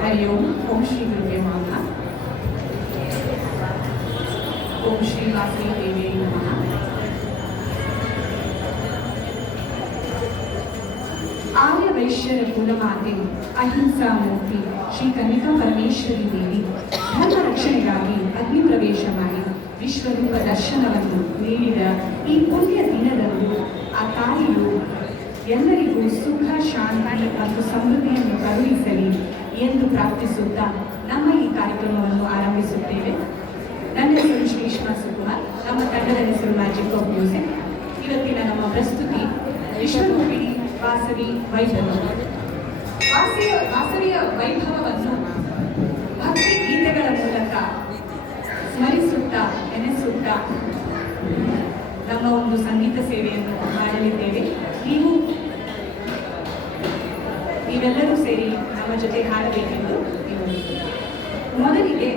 हरि ओम. ओम श्री गुरुभ्यो नमः. ओम श्री वासवी देवी नमः. आर्य वैश्यर कुलमाते अहिंसा मूर्ति ಶ್ರೀ ಕನ್ನಿಕಾ ಪರಮೇಶ್ವರಿ ದೇವಿ ಧರ್ಮ ರಕ್ಷಣೆಗಾಗಿ ಅಗ್ನಿ ಪ್ರವೇಶ ಮಾಡಿ ವಿಶ್ವರೂಪ ದರ್ಶನವನ್ನು ನೀಡಿದ ಈ ಪುಣ್ಯ ದಿನದಂದು ಆ ತಾಯಿಯು ಎಲ್ಲರಿಗೂ ಸುಖ ಶಾಂತಿ ಮತ್ತು ಸಮೃದ್ಧಿಯನ್ನು ಕರುಣಿಸಲಿ ಎಂದು ಪ್ರಾರ್ಥಿಸುತ್ತಾ ನಮ್ಮ ಈ ಕಾರ್ಯಕ್ರಮವನ್ನು ಆರಂಭಿಸುತ್ತೇವೆ. ನನ್ನ ಹೆಸರು ಶ್ರೀಷ್ಮಾ ಸುಕುಮಾರ್, ನಮ್ಮ ತಂಡದ ಹೆಸರು ಮ್ಯಾಜಿಕ್ ಆಫ್ ಮ್ಯೂಸಿಕ್. ಇವತ್ತಿನ ನಮ್ಮ ಪ್ರಸ್ತುತಿ ವಿಶ್ವರೂಪಿಣಿ ವಾಸವಿ ವೈಭವ. ವಾಸವಿಯ ವೈಭವವನ್ನು ಭಕ್ತಿ ಗೀತೆಗಳ ಮೂಲಕ ಸ್ಮರಿಸುತ್ತಾ ನೆನೆಸುತ್ತಾ ನಮ್ಮ ಒಂದು ಸಂಗೀತ ಸೇವೆಯನ್ನು ಮಾಡಲಿದ್ದೇವೆ. ನೀವೆಲ್ಲರೂ ಸೇರಿ ನಮ್ಮ ಜೊತೆ ಹಾಡಬೇಕೆಂದು ಮೊದಲಿಗೆ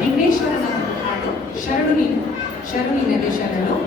ವಿಘ್ನೇಶ್ವರನ ಹಾಡು ಶರಣು ನಿನಗೆ ಶರಣು.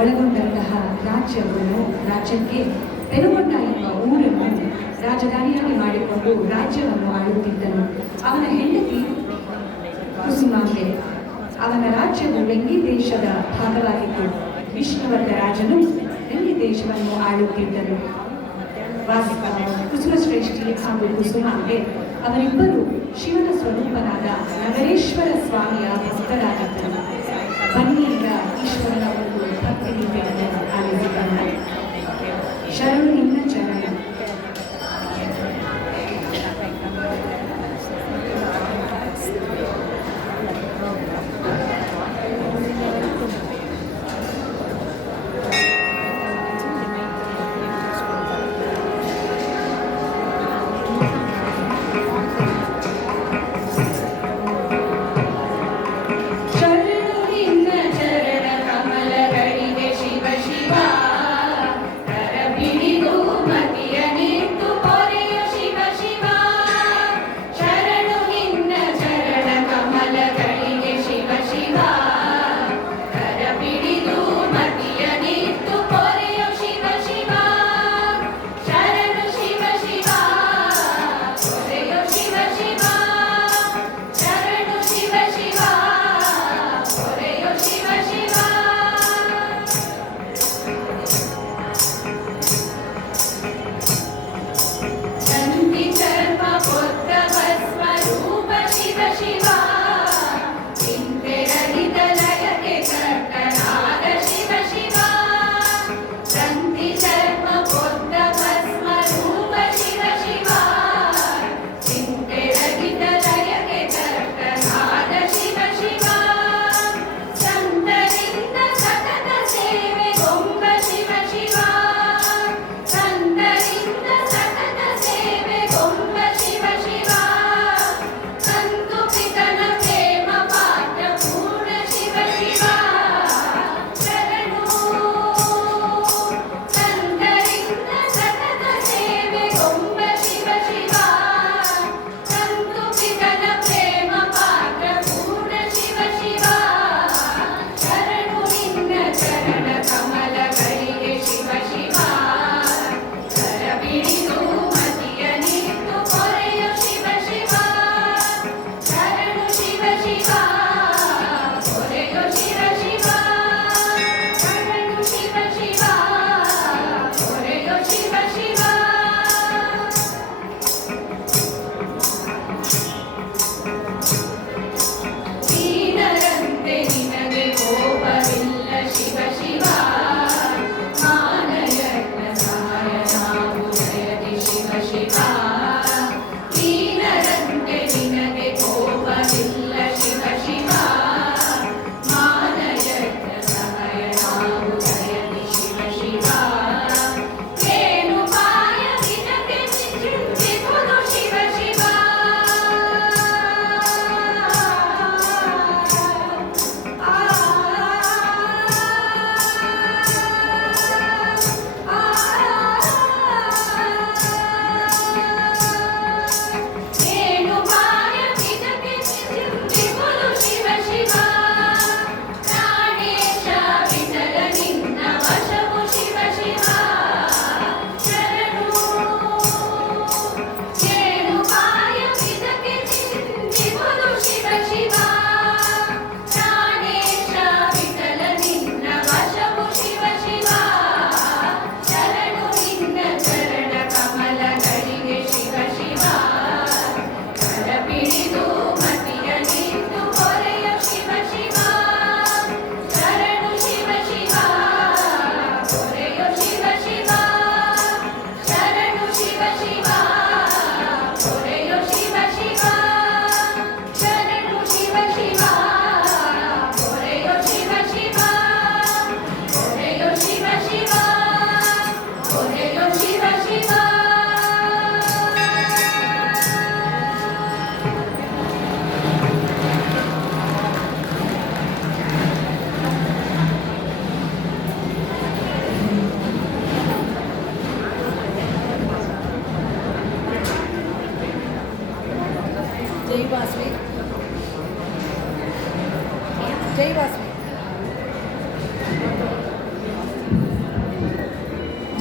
ಒಳಗೊಂಡಂತಹ ರಾಜ್ಯಕ್ಕೆ ಪೆನುಗೊಂಡ ಎಂಬ ಊರನ್ನು ರಾಜಧಾನಿಯಾಗಿ ಮಾಡಿಕೊಂಡು ರಾಜ್ಯವನ್ನು ಆಳುತ್ತಿದ್ದನು. ಅವನ ಹೆಂಡತಿ ಕುಸುಮಾಂಬೆ. ಅವನ ರಾಜ್ಯವು ವೆಂಗಿ ದೇಶದ ಭಾಗವಾಗಿತ್ತು. ವಿಷ್ಣುವರ್ಧ ರಾಜನು ವೆಂಗಿ ದೇಶವನ್ನು ಆಳುತ್ತಿದ್ದರು. ಕುಸುಮಶ್ರೇಷ್ಠಿ ಹಾಗೂ ಕುಸುಮಾಂಬೆ ಅವರಿಬ್ಬರು ಶಿವನ ಸ್ವರೂಪನಾದ ನಗರೇಶ್ವರ ಸ್ವಾಮಿಯ ಭಕ್ತರಾಗಿದ್ದರು. ಬನ್ನಿಯಿಂದ ಈಶ್ವರನ ಒಂದು ಭಕ್ತಿ ಗೀತೆಯನ್ನು ಆಲಿಸಿಕೊಂಡ. ಶರಣು ನಿನ್ನ ಚರಣ. ಶರಣು ನಿನ್ನ ಚರಣ ಕಮಲ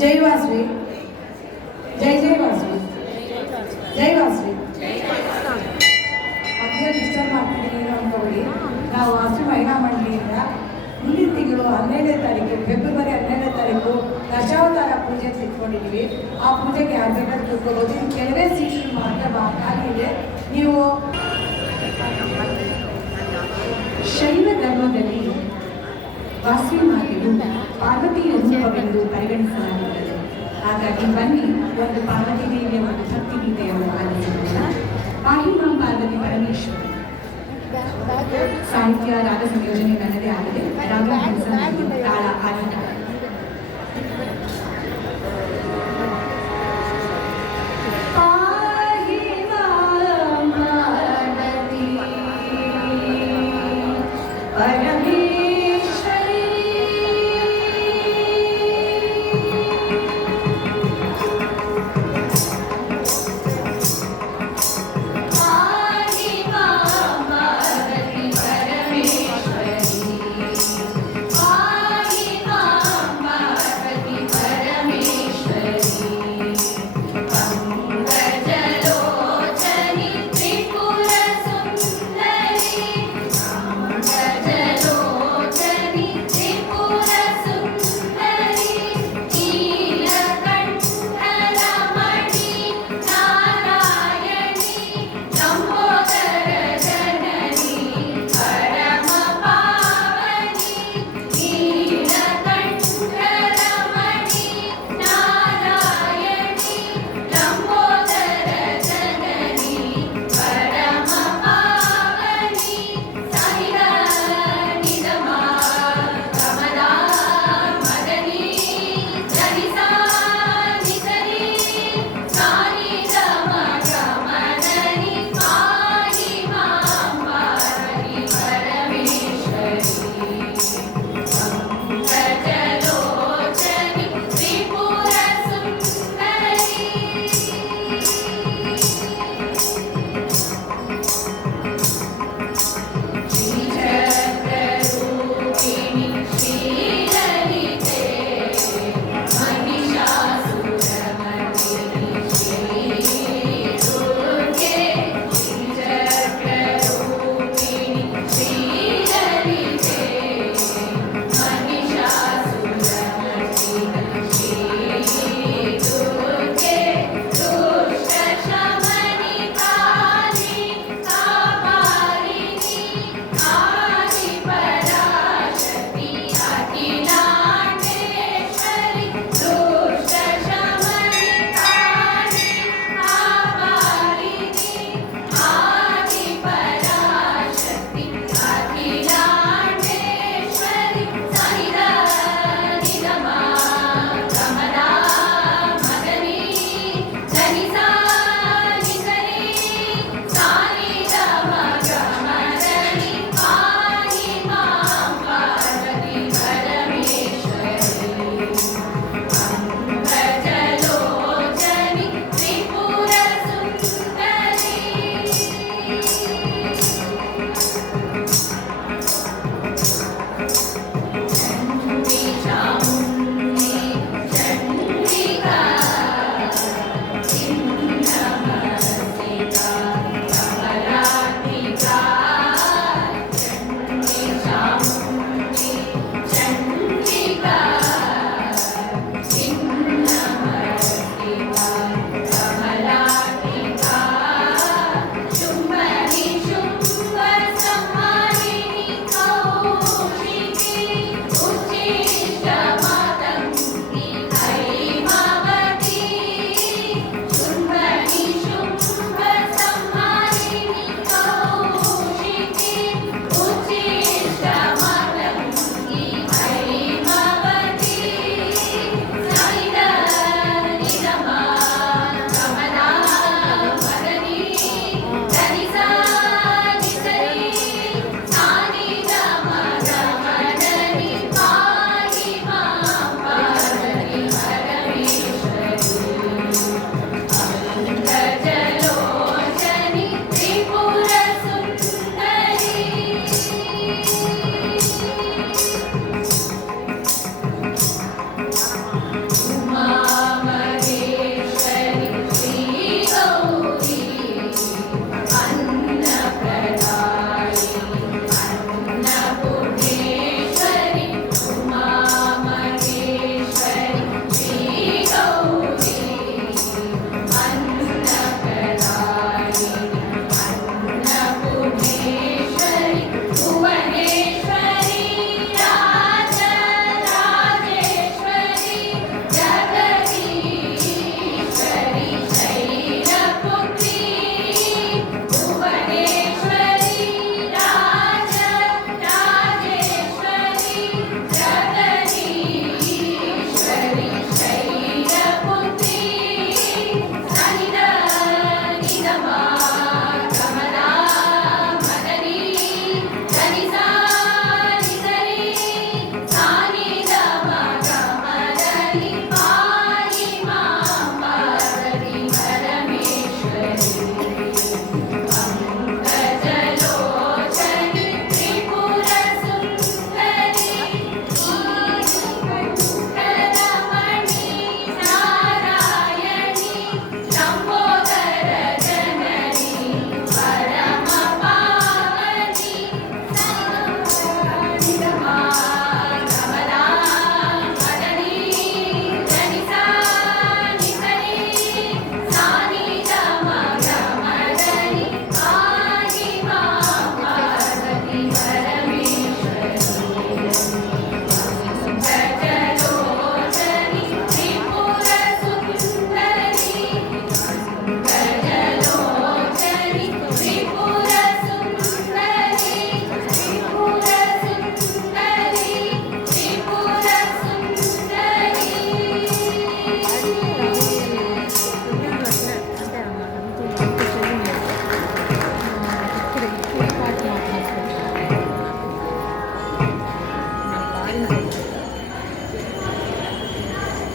ಜೈ ವಾಸವಿ, ಜೈ ಜೈ ವಾಸವಿ, ಜೈ ವಾಸವಿ. ಮತ್ತೆ ಡಿಸ್ಟರ್ಬ್ ಮಾಡ್ತಿದ್ದೀನಿ ಅಂದ್ಕೊಳ್ಳಿ. ನಾವು ವಾಸವಿ ಮಹಿಳಾ ಮಂಡಳಿಯಿಂದ ಮುಂದಿನ ತಿಂಗಳು 12ನೇ ತಾರೀಕು, ಫೆಬ್ರವರಿ 12ನೇ ತಾರೀಕು ದಶಾವತಾರ ಪೂಜೆ ತಿಳ್ಕೊಂಡಿದ್ದೀವಿ. ಆ ಪೂಜೆಗೆ ಯಾರು ಬೇಕಾದ್ರೂ ತಿಳ್ಕೊಬೋದು. ಇನ್ನು ಕೆಲವೇ ಸೀಟ್ಗಳು ಮಾತ್ರ ಖಾಲಿ ಇದೆ. ನೀವು ಶೈವ ಧರ್ಮದಲ್ಲಿ ವಾಸವಿ ಮಾತೆಯು ಪಾರ್ವತಿಯ ರೂಪವೆಂದು ಪರಿಗಣಿಸಲಾಗುತ್ತದೆ. ಹಾಗಾಗಿ ಬನ್ನಿ ಒಂದು ಪಾರ್ವತಿ ದೇವಿಯ ಒಂದು ಭಕ್ತಿ ಗೀತೆಯನ್ನು ಆಲಿಸೋಣ. ಪಾಹಿ ಮಾಂ ಪಾರ್ವತಿ ಪರಮೇಶ್ವರಿ. ಸಾಹಿತ್ಯ ರಾಗ ಸಂಯೋಜನೆ ನನ್ನದೇ ಆಗಿದೆ. ರಾಗ ತಾಳ ಆಧಾರ. Bye.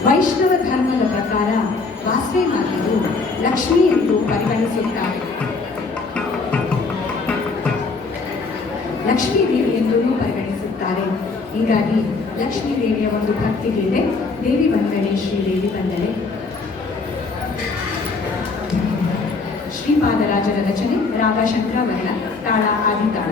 ವೈಷ್ಣವ ಧರ್ಮದ ಪ್ರಕಾರ ವಾಸವಿ ಮಾತೆಯು ಲಕ್ಷ್ಮಿ ಎಂದು ಪರಿಗಣಿಸುತ್ತಾರೆ. ಲಕ್ಷ್ಮೀ ದೇವಿ ಎಂದೂ ಪರಿಗಣಿಸುತ್ತಾರೆ. ಹೀಗಾಗಿ ಲಕ್ಷ್ಮೀ ದೇವಿಯ ಒಂದು ಭಕ್ತಿಗೀತೆ ದೇವಿ ಬಂದಳೆ ಶ್ರೀದೇವಿ ಬಂದಳೆ. ಶ್ರೀಪಾದರಾಜರ ರಚನೆ, ರಾಗ ಶಂಕರವರ್ಣ, ತಾಳ ಆದಿತಾಳ.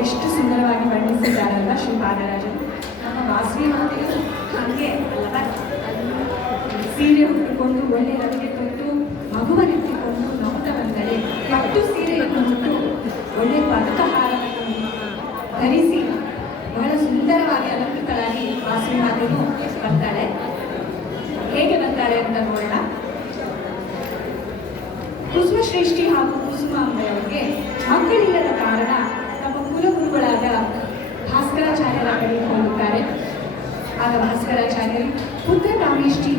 ಎಷ್ಟು ಸುಂದರವಾಗಿ ವರ್ಣಿಸಿದ್ದಾರಲ್ಲ ಶ್ರೀಪಾದರಾಜರು. ನಮ್ಮ ವಾಸವಿ ಮಾತೆಯು ಹಾಗೆ ಅಲ್ಲವ, ಸೀರೆ ಉಟ್ಟುಕೊಂಡು ಒಳ್ಳೆ ರವಿಗೆ ತೊಟ್ಟು ಮಗುವನ್ನೆತ್ತಿಕೊಂಡು ನಗುತ್ತ ಬಂದರೆ, ಕಟ್ಟು ಸೀರೆಯನ್ನು ಉಟ್ಟು ಒಳ್ಳೆ ಪದಕಹಾರವನ್ನು ಧರಿಸಿ ಬಹಳ ಸುಂದರವಾಗಿ ಅಲಂಕೃತರಾಗಿ ವಾಸವಿ ಮಾತೆಯು ಬರ್ತಾಳೆ. ಹೇಗೆ ಬರ್ತಾಳೆ ಅಂತ ನೋಡೋಣ. ಕುಸುಮಶ್ರೇಷ್ಠಿ ಹಾಗೂ ಕುಸುಮಾಂಬೆಯವರಿಗೆ ಮಕ್ಕಳಿಲ್ಲದ ಕಾರಣ ನಮ್ಮ ಕುಲಗುರುಗಳಾದ ಭಾಸ್ಕರಾಚಾರ್ಯರ ಬಳಿಗೆ ಹೋಗುತ್ತಾರೆ. ಆಗ ಭಾಸ್ಕರಾಚಾರ್ಯರು ಪುತ್ರ ಕಾಮೇಷ್ಟಿ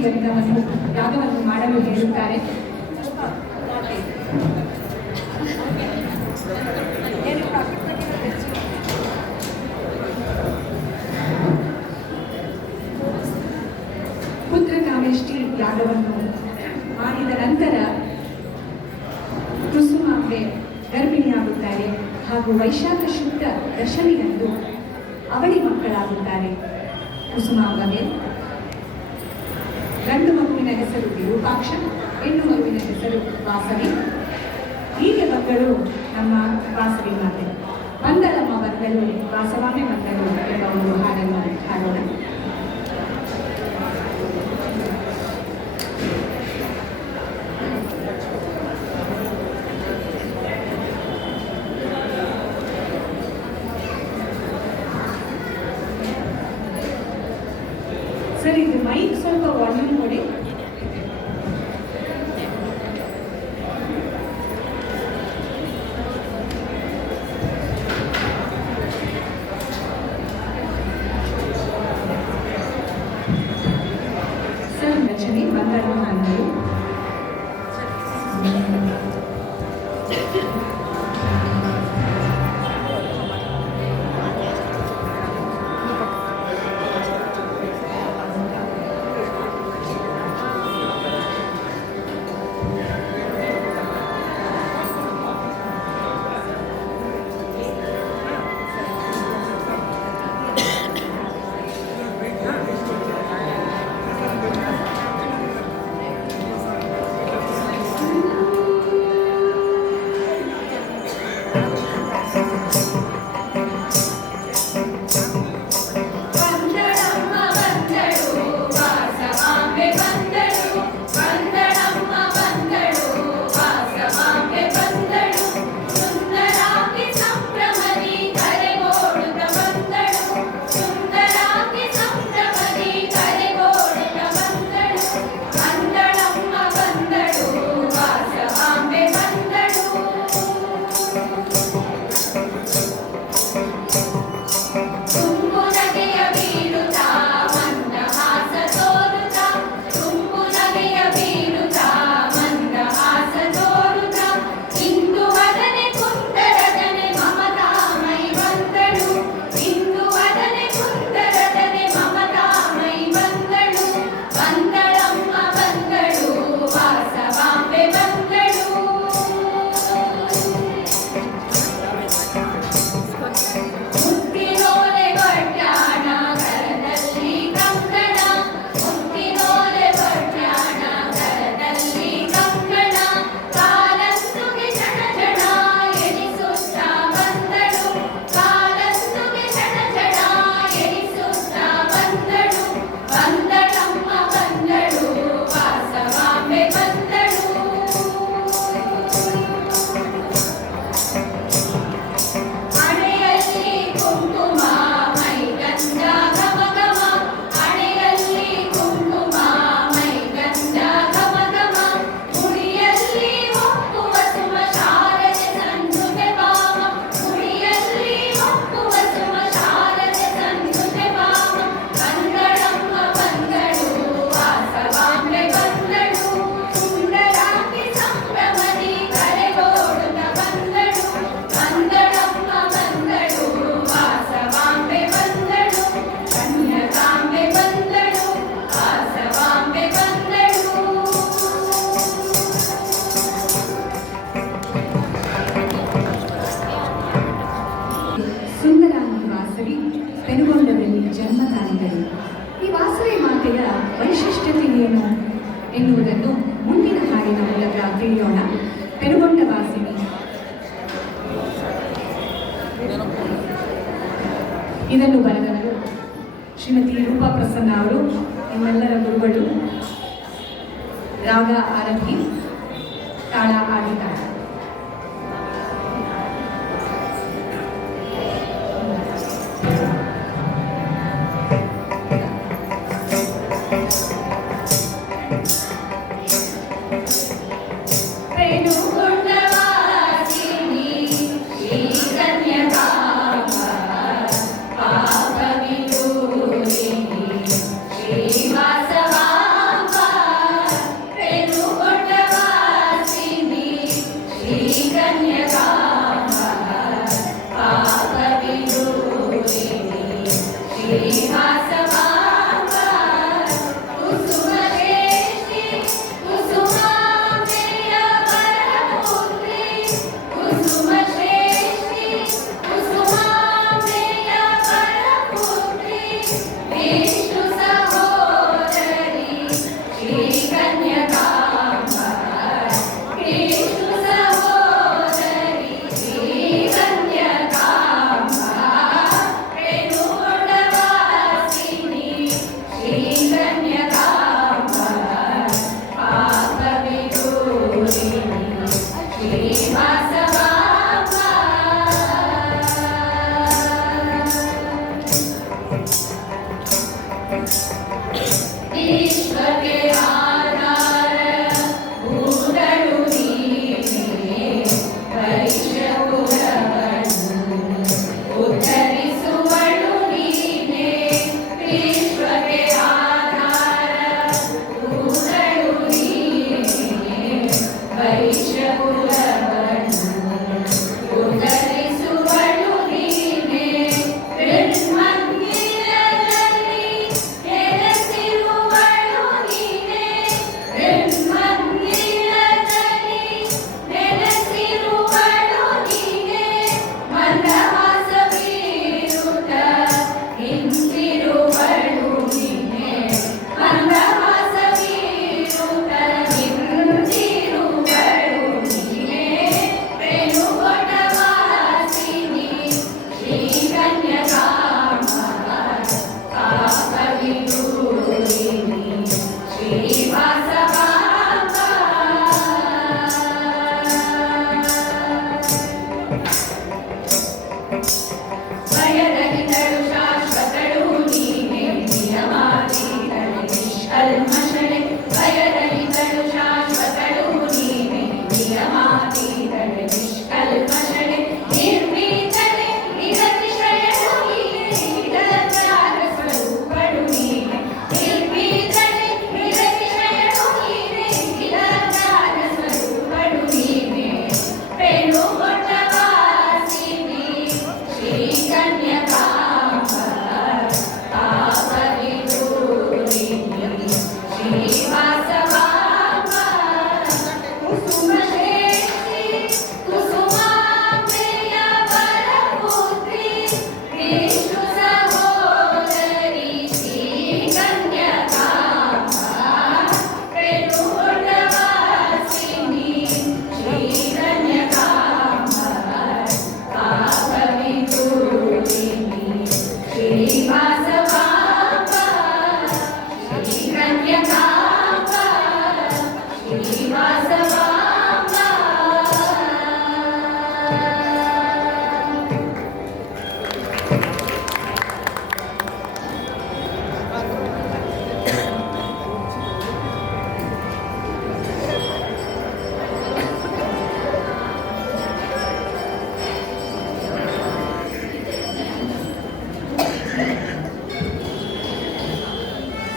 ಯಾಗವನ್ನು ಮಾಡಲು ಹೇಳುತ್ತಾರೆ. ಯಾಗವನ್ನು ಮಾಡಿದ ನಂತರ ಕುಸುಮಾಂಬೆ ಗರ್ಭಿಣಿಯಾಗುತ್ತಾರೆ ಹಾಗೂ ವೈಶಾಖ ಶುದ್ಧ ದಶಮಿಯಂದು ಅವಳಿ ಮಕ್ಕಳಾಗುತ್ತಾರೆ. ಕುಸುಮಾಂಬಗೆ ಗಂಡು ಮಗುವಿನ ಹೆಸರು ವಿರೂಪಾಕ್ಷ, ಹೆಣ್ಣು ಮಗುವಿನ ಹೆಸರು ವಾಸವಿ. ಹೀಗೆ ಮಕ್ಕಳು ನಮ್ಮ ವಾಸವಿ ಮಾತೆ. ಬಂದಳಮ್ಮ ಬಂದಳು ವಾಸವಾಮೆ ಬಂದಳು ಎಂಬ ಒಂದು ಹಾಡನ್ನು ಹಾಡೋಣ. ಸರ್, ಇದು ಮೈಕ್ ಸ್ವಲ್ಪ ವಾಲ್ಯೂಮ್ ಕೊಡಿ. ಸರ್, ರಚನೆ ಬಂದರು ಹಾನರು. ಪೆನುಗೊಂಡದಲ್ಲಿ ಜನ್ಮ ತಾಳಿದರು. ಈ ವಾಸವಿ ಮಾತೆಯ ವೈಶಿಷ್ಟ್ಯತೆ ಏನು ಎನ್ನುವುದನ್ನು ಮುಂದಿನ ಹಾಡಿನ ಮೂಲಕ ತಿಳಿಯೋಣ. ಪೆನುಗೊಂಡ ವಾಸಿನಿ. ಇದನ್ನು ಬರೆದವರು ಶ್ರೀಮತಿ ರೂಪಾ ಪ್ರಸನ್ನ ಅವರು, ನಿಮ್ಮೆಲ್ಲರ ಗುರುಗಳು. ರಾಗ ಆರತಿ, ತಾಳ ಆದಿತಾಳ. Sri Vasavamba Kusuma Deshti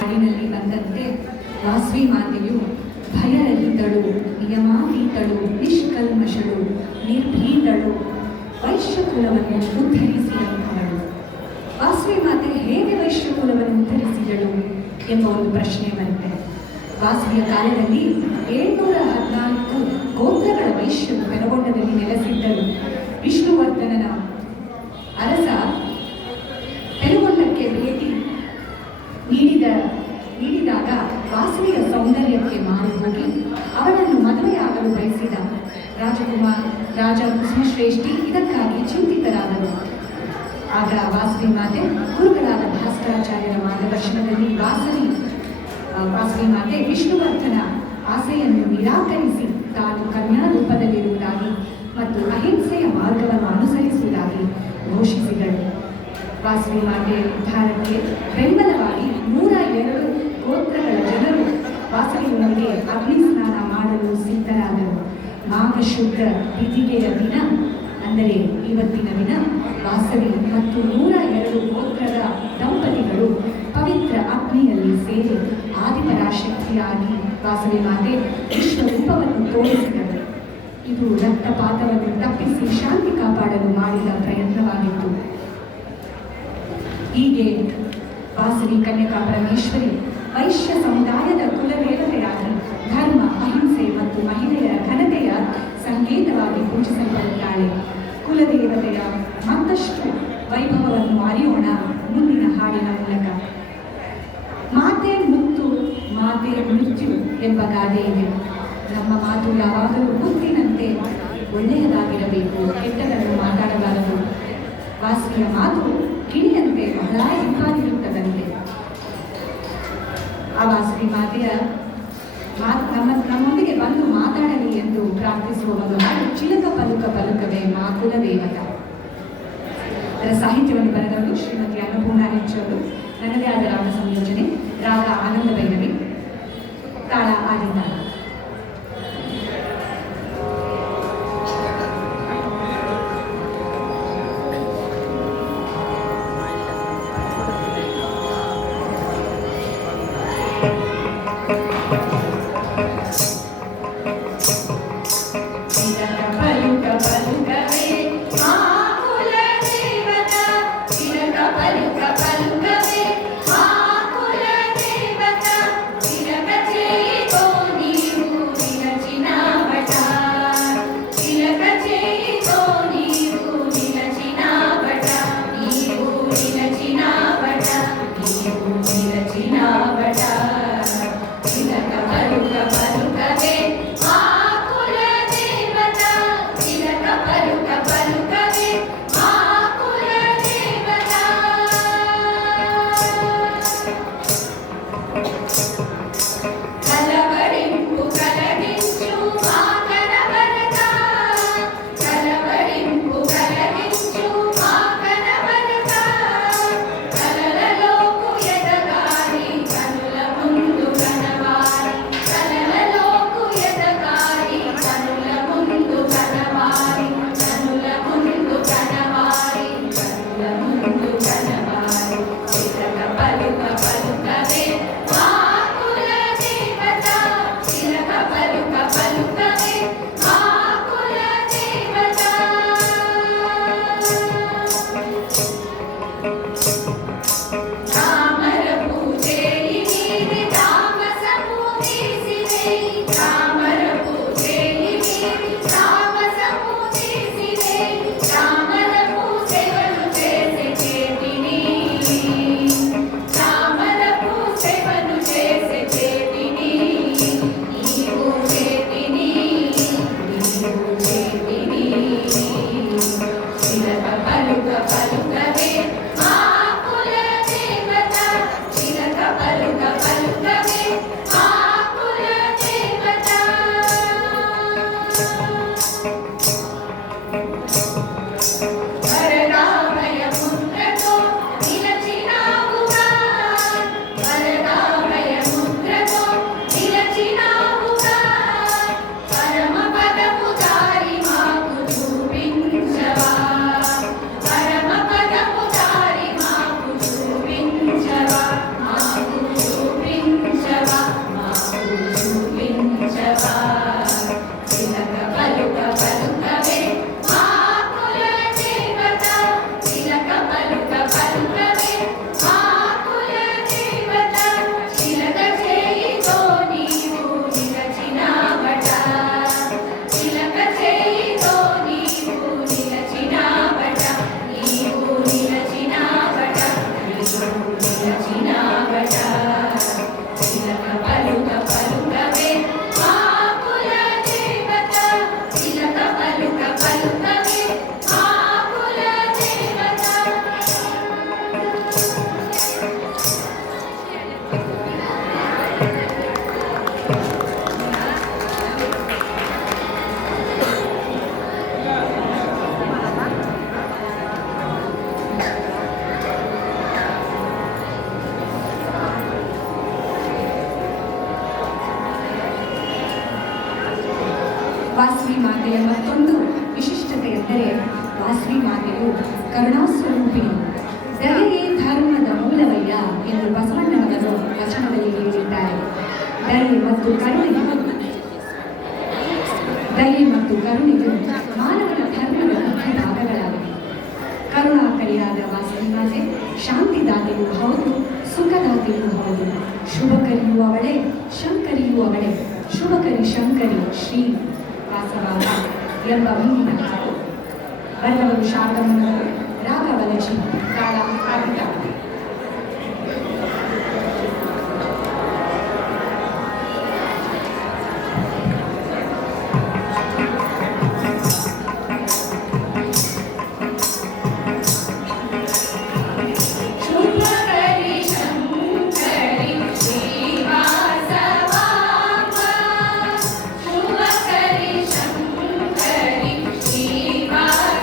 ಹಾಡಿನಲ್ಲಿ ಬಂದಂತೆ ವಾಸವಿ ಮಾತೆಯು ಭಯರಹಿತಳು, ನಿಯಮಾತೀತಳು, ನಿಷ್ಕಲ್ಮಶಳು, ನಿರ್ಭೀತಳು, ವೈಶ್ಯಕುಲವನ್ನು ಉದ್ಧರಿಸಿದಂಥವಳು. ವಾಸವಿ ಮಾತೆ ಹೇಗೆ ವೈಶ್ಯಕುಲವನ್ನು ಉದ್ಧರಿಸಿದಳು ಎಂಬ ಒಂದು ಪ್ರಶ್ನೆ ಬರುತ್ತೆ. ವಾಸವಿಯ ಕಾಲದಲ್ಲಿ 714 ಗೋತ್ರಗಳ ವೈಶ್ಯರು ಪೆನುಗೊಂಡದಲ್ಲಿ ನೆಲೆಸಿದ್ದರು. ವಿಷ್ಣುವರ್ಧನನ ಅರಸ ಪೆನುಗೊಂಡಕ್ಕೆ ಭೇಟಿ ನೀಡಿದಾಗ ವಾಸವಿಯ ಸೌಂದರ್ಯಕ್ಕೆ ಮಾರು ಹೋಗಿ ಅವಳನ್ನು ಮದುವೆಯಾಗಲು ಬಯಸಿದ ರಾಜ ಕುಸುಮಶ್ರೇಷ್ಠಿ ಇದಕ್ಕಾಗಿ ಚಿಂತಿತರಾದರು. ಆಗ ವಾಸವಿ ಮಾತೆ ಗುರುಗಳಾದ ಭಾಸ್ಕರಾಚಾರ್ಯರ ಮಾರ್ಗದರ್ಶನದಲ್ಲಿ ವಾಸವಿ ಮಾತೆ ವಿಷ್ಣುವರ್ಧನ ಆಸೆಯನ್ನು ನಿರಾಕರಿಸಿ ತಾನು ಕನ್ಯಾ ರೂಪದಲ್ಲಿರುವುದಾಗಿ ಮತ್ತು ಅಹಿಂಸೆಯ ಮಾರ್ಗವನ್ನು ಅನುಸರಿಸುವುದಾಗಿ ಘೋಷಿಸಿದಳು. ವಾಸವಿ ಮಾತೆ ಉದ್ಧಾರಕ್ಕೆ ಬೆಂಬಲವಾಗಿ 102 ಗೋತ್ರಗಳ ಜನರು ವಾಸವಿಯೊಂದಿಗೆ ಅಗ್ನಿ ಸ್ನಾನ ಮಾಡಲು ಸಿದ್ಧರಾದರು. ಮಾಘ ಶುದ್ಧ ತಿಥಿಗೆಯ ದಿನ, ಅಂದರೆ ಇವತ್ತಿನ ದಿನ, ವಾಸವಿ ಮತ್ತು 102 ಗೋತ್ರದ ದಂಪತಿಗಳು ಪವಿತ್ರ ಅಗ್ನಿಯಲ್ಲಿ ಸೇರಿ ಆದಿಪರಾಶಕ್ತಿಯಾಗಿ ವಾಸವಿ ಮಾತೆ ವಿಶ್ವರೂಪವನ್ನು ತೋರಿಸಿದರು. ಇದು ರಕ್ತಪಾತವನ್ನು ತಪ್ಪಿಸಿ ಶಾಂತಿ ಕಾಪಾಡಲು ಮಾಡಿದ ಪ್ರಯತ್ನವಾಗಿತ್ತು. ಹೀಗೆ ವಾಸವಿ ಕನ್ಯಕಾ ಪರಮೇಶ್ವರಿ ವೈಶ್ಯ ಸಮುದಾಯದ ಕುಲದೇವತೆಯಾಗಿ ಧರ್ಮ, ಅಹಿಂಸೆ ಮತ್ತು ಮಹಿಳೆಯರ ಘನತೆಯ ಸಂಕೇತವಾಗಿ ಪೂಜಿಸಲ್ಪಡುತ್ತಾಳೆ. ಕುಲದೇವತೆಯ ಮತ್ತಷ್ಟು ವೈಭವವನ್ನು ಅರಿಯೋಣ ಮುಂದಿನ ಹಾಡಿನ ಮೂಲಕ. ಮಾತೆ ಮುತ್ತು, ಮಾತೆ ಮೃತ್ಯು ಎಂಬ ಗಾದೆ ಇದೆ. ನಮ್ಮ ಮಾತು ಯಾವಾಗಲೂ ಮುತ್ತಿನಂತೆ ಒಳ್ಳೆಯದಾಗಿರಬೇಕು, ಕೆಟ್ಟದನ್ನು ಮಾತಾಡಬಾರದು. ವಾಸವಿಯ ಮಾತು ಗಿಣಿಯಂತೆ ಬಹಳ ಇಂಪಾಗಿರುತ್ತದಂತೆ. ಆ ವಾಸವಿ ಮಾತೆಯ ನಮ್ಮೊಂದಿಗೆ ಬಂದು ಮಾತಾಡಲಿ ಎಂದು ಪ್ರಾರ್ಥಿಸುವ ಒಂದು ಹಾಡು ಮಾ ಕುಲದೇವತ. ಅದರ ಸಾಹಿತ್ಯವನ್ನು ಬರೆದವರು ಶ್ರೀಮತಿ ಅನ್ನಪೂರ್ಣ ಹೆಚ್ಚವರು. ನನ್ನದೇ ಆದ ರಾಗ ಸಂಯೋಜನೆ, ರಾಗ ಆನಂದ ಭೈರವಿ, ತಾಳ ಆದಿತಾಳ. ವಾಸವಿ ಮಾತೆಯ ಮತ್ತೊಂದು ವಿಶಿಷ್ಟತೆ ಎಂದರೆ ವಾಸವಿ ಮಾತೆಯು ಕರುಣಾಸ್ವರೂಪಿಣಿ. ದಯೆಯೇ ಧರ್ಮದ ಮೂಲವಯ್ಯ ಎಂದು ಬಸವಣ್ಣನವರು ವಚನದಲ್ಲಿ ಹೇಳಿದ್ದಾರೆ. ದಯೆ ಮತ್ತು ಕರುಣೆಯು ಮಾನವನ ಧರ್ಮದ ಮುಖ್ಯ ಭಾಗಗಳಾಗಿವೆ. ಕರುಣಾಕರಿಯಾದ ವಾಸವಿ ಮಾತೆ ಶಾಂತಿದಾತೆಯೂ ಹೌದು, ಸುಖದಾತೆಯೂ ಹೌದು. ಶುಭಕರಿಯೂ ಅವಳೇ, ಶಂಕರಿಯೂ ಅವಳೇ. ಶುಭಕರಿ ಶಂಕರಿ ಶ್ರೀ ವಾಸವಾದ ಎಂಬ ಮೀನಿನ ಹಾಡು. ಬರೆದವರು ಶಾರದಮ್ಮನವರು. ರಾಗವಲಚಿ, ತಾಳ ಆದಿತಾಳ. Bye.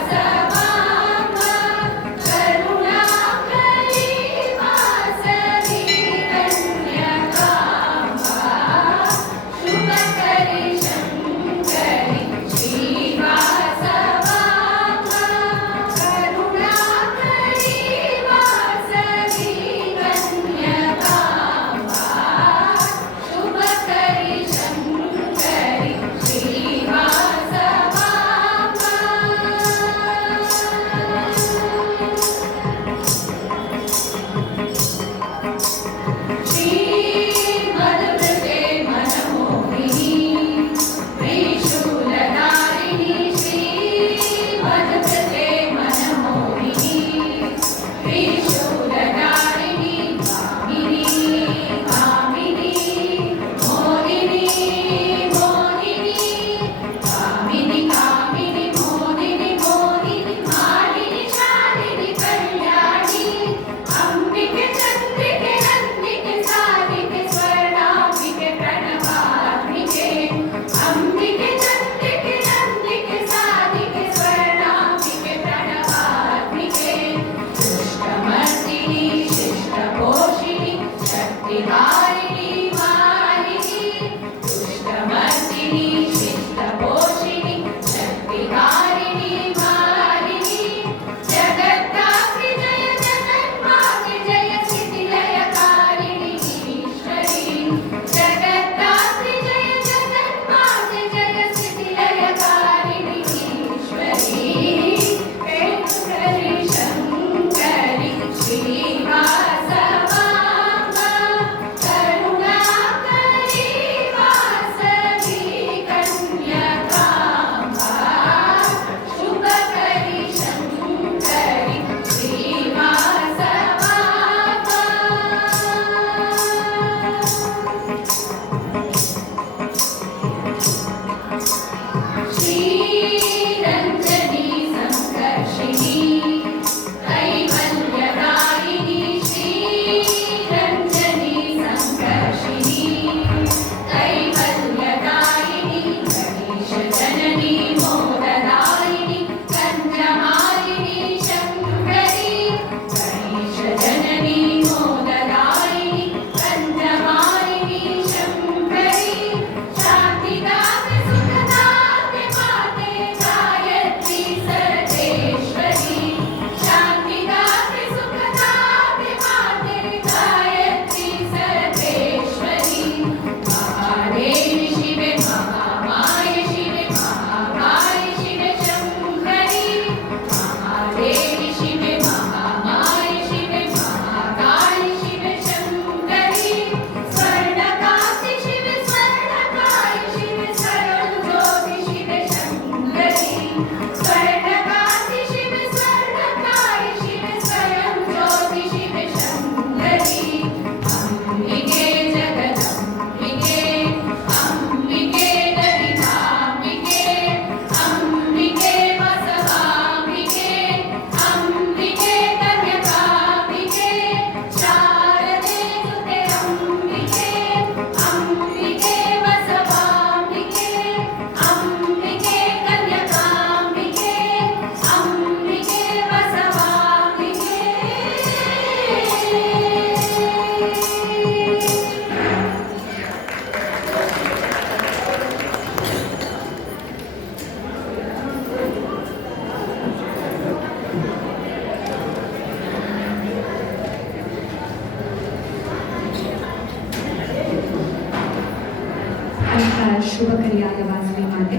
ಶುಭಕರಿಯಾದ ವಾಸವಿ ಮಾತೆ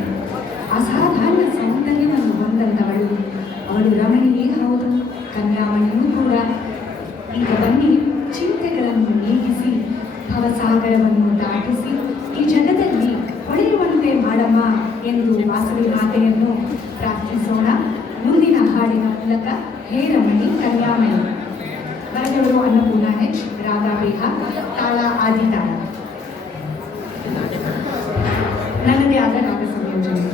ಅಸಾಧಾರಣ ಸೌಂದರ್ಯವನ್ನು ಹೊಂದಂತವಳು. ಅವಳು ರಮಣಿಯೇ ಹೌದು, ಕನ್ಯಾಮಣಿಯೂ ಕೂಡ. ಈಗ ಬನ್ನಿ, ಚಿಂತೆಗಳನ್ನು ನೀಗಿಸಿ ಭವಸಾಗರವನ್ನು ದಾಟಿಸಿ ಈ ಜಗದಲ್ಲಿ ಹೊಳೆಯುವಂತೆ ಮಾಡಮ್ಮ ಎಂದು ವಾಸವಿ ಮಾತೆಯನ್ನು ಪ್ರಾರ್ಥಿಸೋಣ. ಮುಂದಿನ ಹಾಡಿನ ಮೂಲಕ ಹೇ ರಮಣಿ ಕನ್ಯಾಮಣಿ. ಬರೆದವರು ಅನ್ನಪೂರ್ಣ ಹೆಚ್, ರಾಗ ಬೇಹ, ತಾಳ ಆದಿತಾಳ. ನನ್ನದೇ ಆದ ರಾಗ ಸಂಯೋಜನೆ.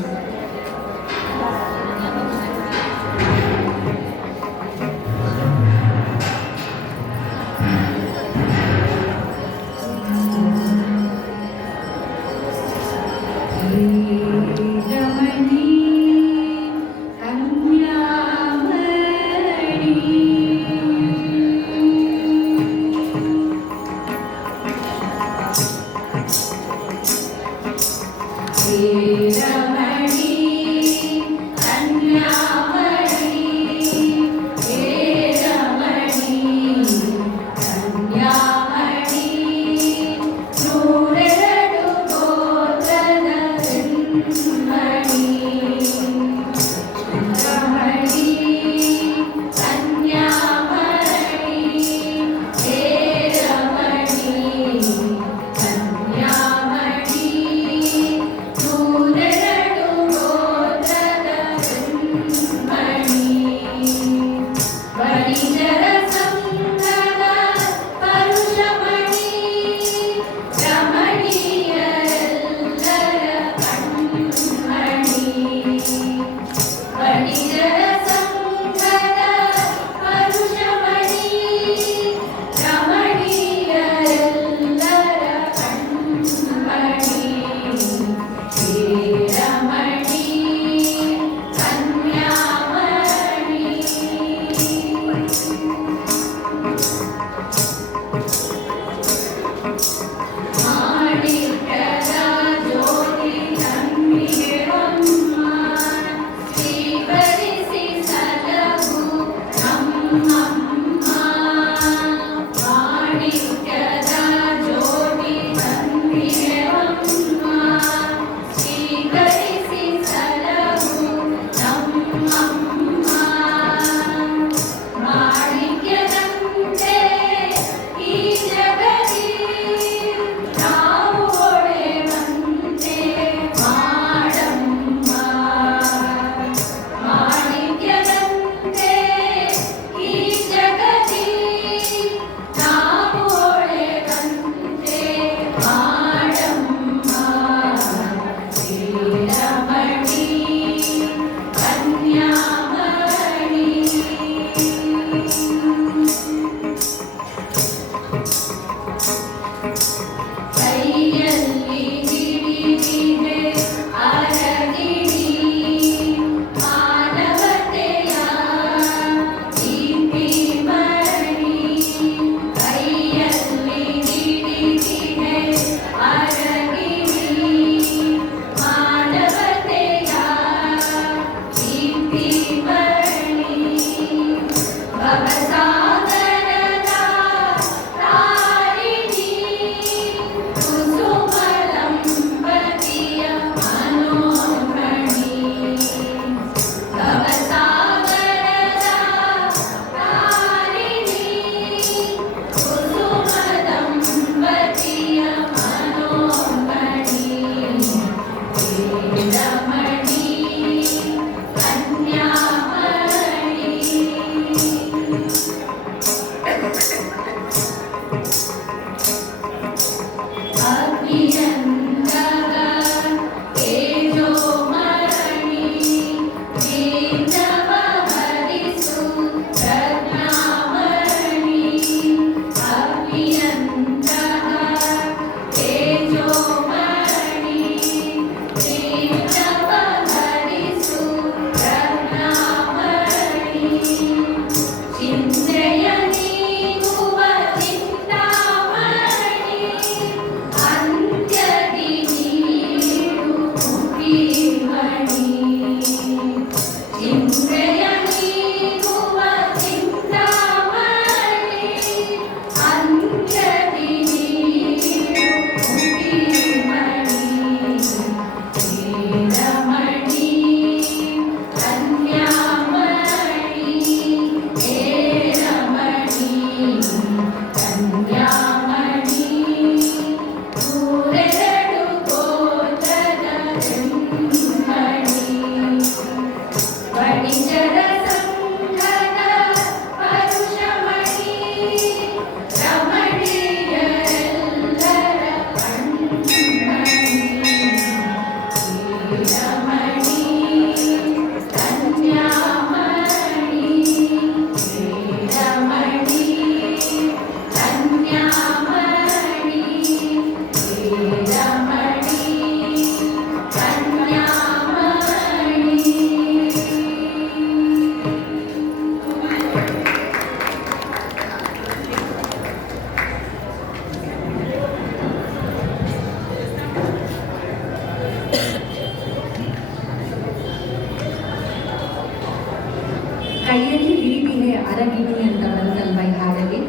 ಕೈಯಲ್ಲಿ ಹಿಡಿದಿದೆ ಅರಗಿಣಿ ಅಂತ ಬರುತ್ತಲ್ವ ಈ ಹಾಡಲ್ಲಿ.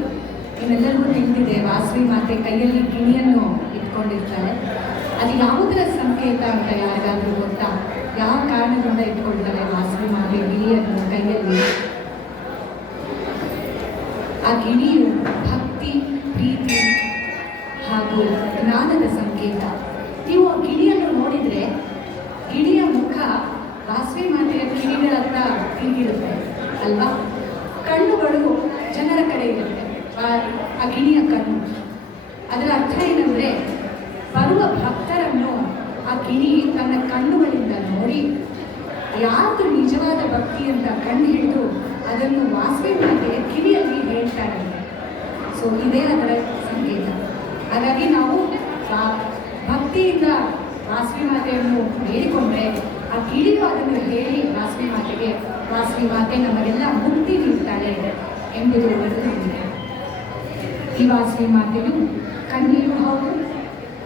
ನಿಮ್ಮೆಲ್ಲರಿಗೂ ತಿಳಿದಿದೆ ವಾಸವಿ ಮಾತೆ ಕೈಯಲ್ಲಿ ಗಿಣಿಯನ್ನು ಇಟ್ಕೊಂಡಿರ್ತಾರೆ. ಅದು ಯಾವುದರ ಸಂಕೇತ ಅಂತ ಯಾರಿಗಾದ್ರೂ ಗೊತ್ತಾ? ಯಾವ ಕಾರಣದಿಂದ ಇಟ್ಕೊಳ್ತಾರೆ ವಾಸವಿ ಮಾತೆ ಗಿಣಿಯನ್ನು ಕೈಯಲ್ಲಿ? ಆ ಗಿಣಿಯು ಭಕ್ತಿ, ಪ್ರೀತಿ ಹಾಗೂ ಜ್ಞಾನದ ಸಂಕೇತ. ನೀವು ಆ ಗಿಣಿಯನ್ನು ನೋಡಿದರೆ ಗಿಣಿಯ ಮುಖ ವಾಸವಿ ಮಾತೆಯ ಕಿವಿಗಳ ಹತ್ರ ತಿರುಗಿರುತ್ತೆ ಅಲ್ವಾ? ಕಣ್ಣುಗಳು ಜನರ ಕಡೆ ಇರುತ್ತೆ ಆ ಗಿಣಿಯ ಕಣ್ಣು. ಅದರ ಅರ್ಥ ಏನಂದರೆ ಬರುವ ಭಕ್ತರನ್ನು ಆ ಗಿಣಿ ತನ್ನ ಕಣ್ಣುಗಳಿಂದ ನೋಡಿ ಯಾವುದು ನಿಜವಾದ ಭಕ್ತಿ ಅಂತ ಕಂಡು ಹಿಡಿದು ಅದನ್ನು ವಾಸವಿ ಮಾತೆಯ ಕಿವಿಯಲ್ಲಿ ಹೇಳ್ತಾರೆ. ಸೊ ಇದೇ ಅದರ ಸಂಕೇತ. ಹಾಗಾಗಿ ನಾವು ಭಕ್ತಿಯಿಂದ ವಾಸವಿ ಮಾತೆಯನ್ನು ಬೇಡಿಕೊಂಡ್ರೆ ಆ ಗಿಳಿಯು ಅದನ್ನು ಹೇಳಿ ವಾಸವಿ ಮಾತೆಗೆ ವಾಸವಿ ಮಾತೆ ನಮಗೆಲ್ಲ ಮುಕ್ತಿ ನೀಡ್ತಾಳೆ ಎಂಬುದು ತಿಳಿದಿದೆ. ಈ ವಾಸವಿ ಮಾತೆಯು ಕನ್ಯೆಯೂ ಹೌದು,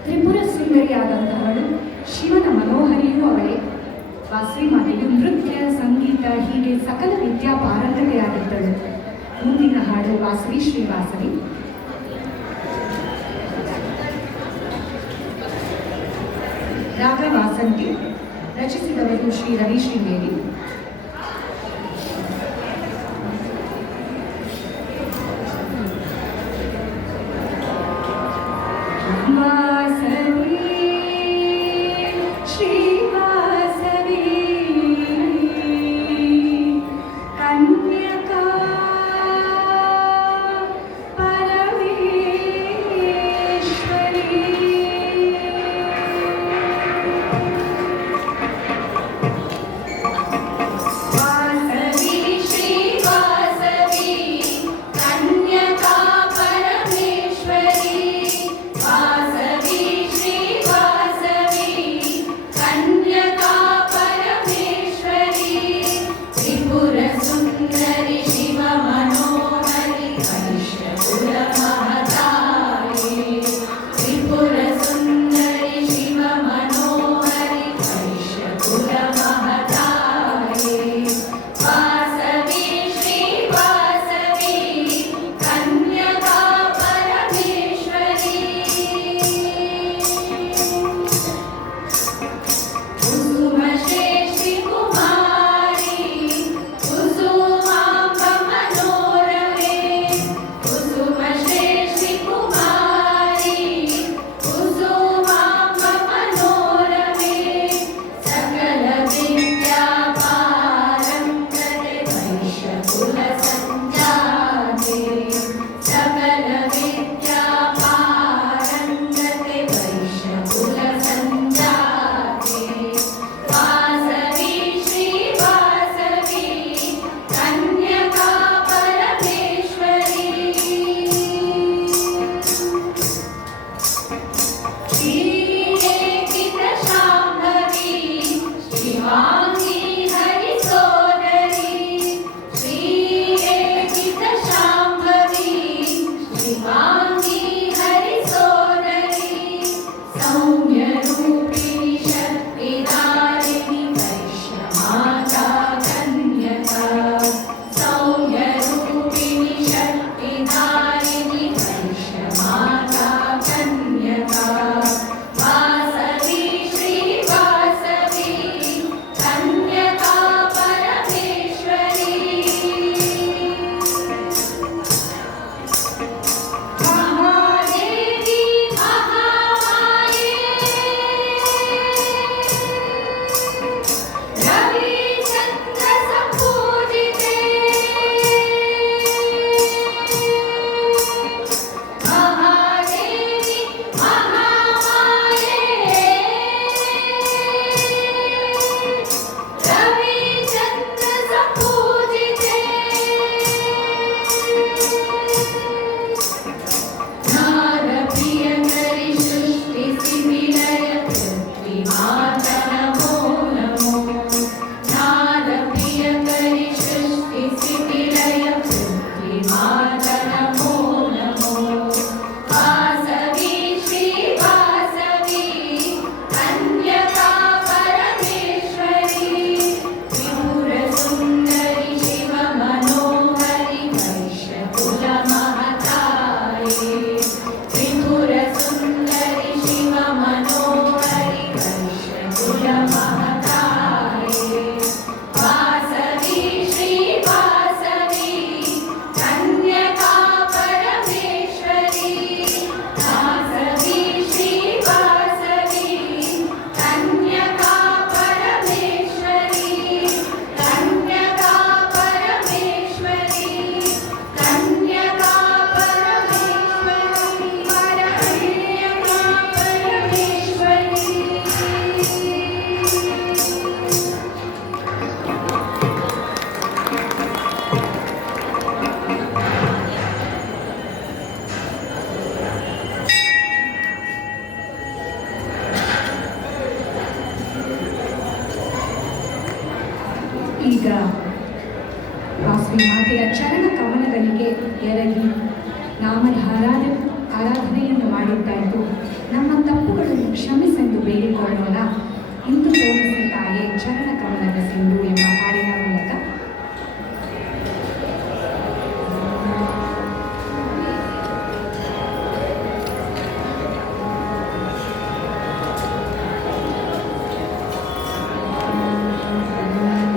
ತ್ರಿಪುರ ಸುಂದರಿಯಾದಂತಹವಳು, ಶಿವನ ಮನೋಹರಿಯೂ ಅವಳೇ. ವಾಸವಿ ಮಾತೆಯು ನೃತ್ಯ, ಸಂಗೀತ ಹೀಗೆ ಸಕಲ ವಿದ್ಯಾ ಪಾರಂಗತೆಯಾಗಿದ್ದಳು. ಮುಂದಿನ ಹಾಡು ವಾಸವಿ ಶ್ರೀವಾಸವಿ. ರಾಗ ವಾಸಂತಿ, ರಚಿಸಿದವರು ಶ್ರೀ ರವಿ ಶ್ರೀದೇವಿ. ವಾಸವಿ ಶ್ರೀವಾಸವಿ ಕನ್ಯಕಾ ಪರಮೇಶ್ವರಿ. ವಾಸವಿ ಮಾತೆಯ ಚರಣ ಕಮಲಗಳಿಗೆ ಎರಗಿ ಆರಾಧನೆಯನ್ನು ಮಾಡಿದ್ದಾಯಿತು. ನಮ್ಮ ತಪ್ಪುಗಳನ್ನು ಕ್ಷಮಿಸೆಂದು ಬೇಡಿಕೊಳ್ಳೋಣ. ಇಂದು ತೋರಿಸಿ ತಾಯೇ ಚರಣ ಕಮಲದ ಸಿಂಧು ಎಂಬ ಹಾಡಿನ ಮೂಲಕ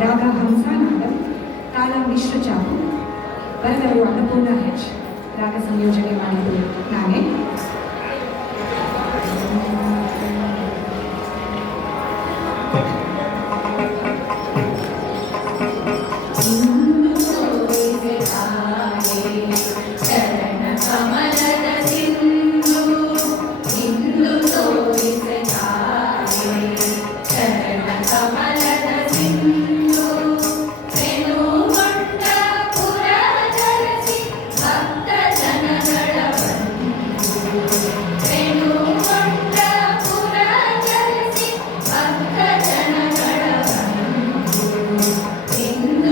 ರಾಗ ಹಂಸಾನಾದಂ, ತಾಳ ಮಿಶ್ರ ಚಾಪು, ಬರೆದರು ಅನ್ನಪೂರ್ಣ ಹೆಚ್, ರಾಗ ಸಂಯೋಜನೆ ಮಾಡಿದ್ದು ನಾನೇ. ಇಂದು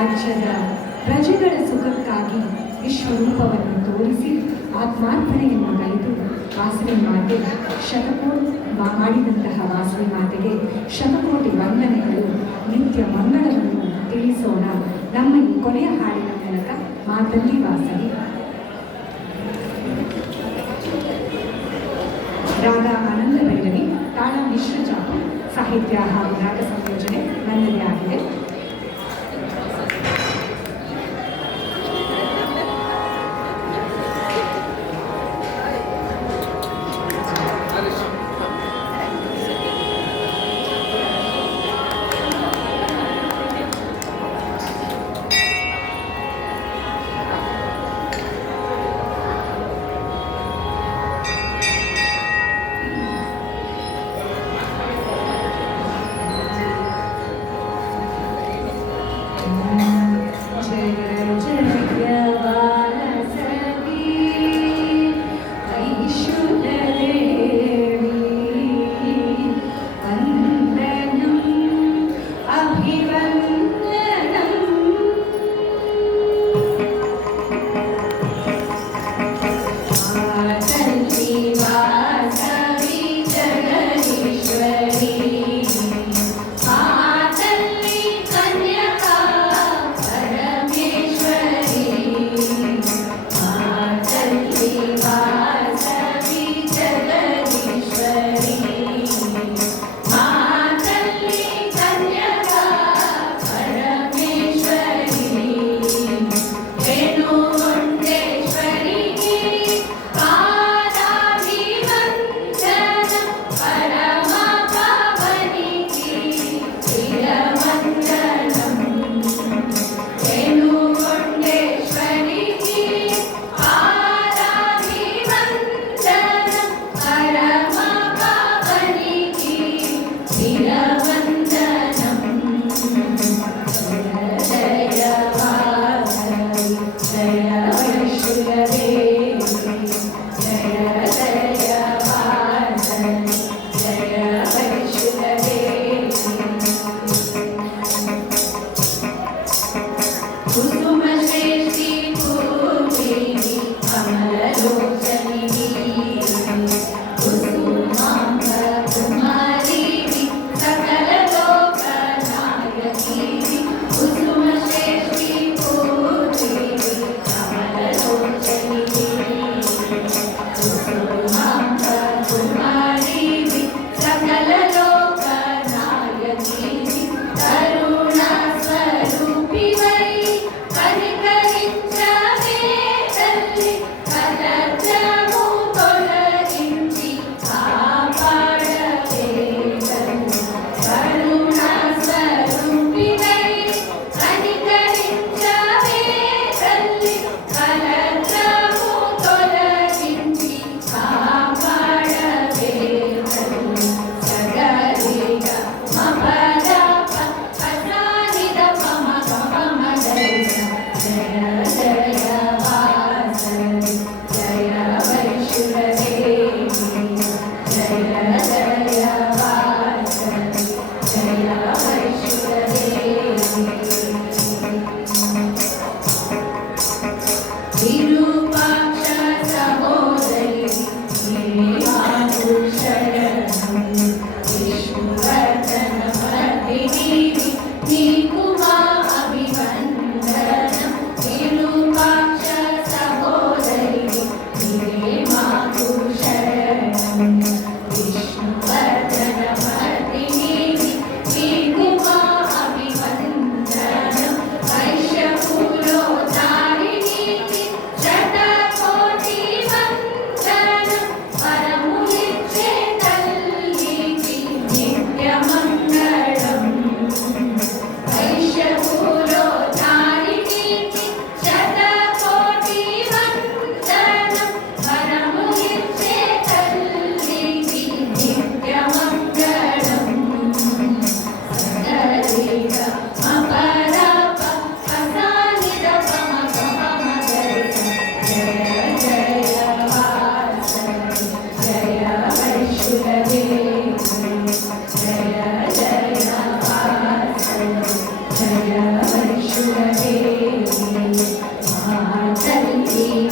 ರಾಜ್ಯದ ಪ್ರಜೆಗಳ ಸುಖಕ್ಕಾಗಿ ವಿಶ್ವರೂಪವನ್ನು ತೋರಿಸಿ ಆತ್ಮಾರ್ಪಣೆಯನ್ನು ಗೈದು ವಾಸವಿ ಮಾತೆ ಮಾಡಿದಂತಹ ವಾಸವಿ ಮಾತೆಗೆ ಶತಕೋಟಿ ವಂದನೆಗಳು, ನಿತ್ಯ ಮಂಗಳವನ್ನು ತಿಳಿಸೋಣ ನಮ್ಮ ಈ ಕೊನೆಯ ಹಾಡಿನ ಮೂಲಕ. ಮಾತಲ್ಲಿ ವಾಸವಿ. ರಾಗ ಆನಂದ ಭೈರವಿ, ತಾಳ ಮಿಶ್ರ ಚಾಪು, ಸಾಹಿತ್ಯ ಹಾಗೂ ರಾಗ ಸಂಯೋಜನೆ ನನ್ನದೇ ಆಗಿದೆ. परमेश्वर देवी, तल्ली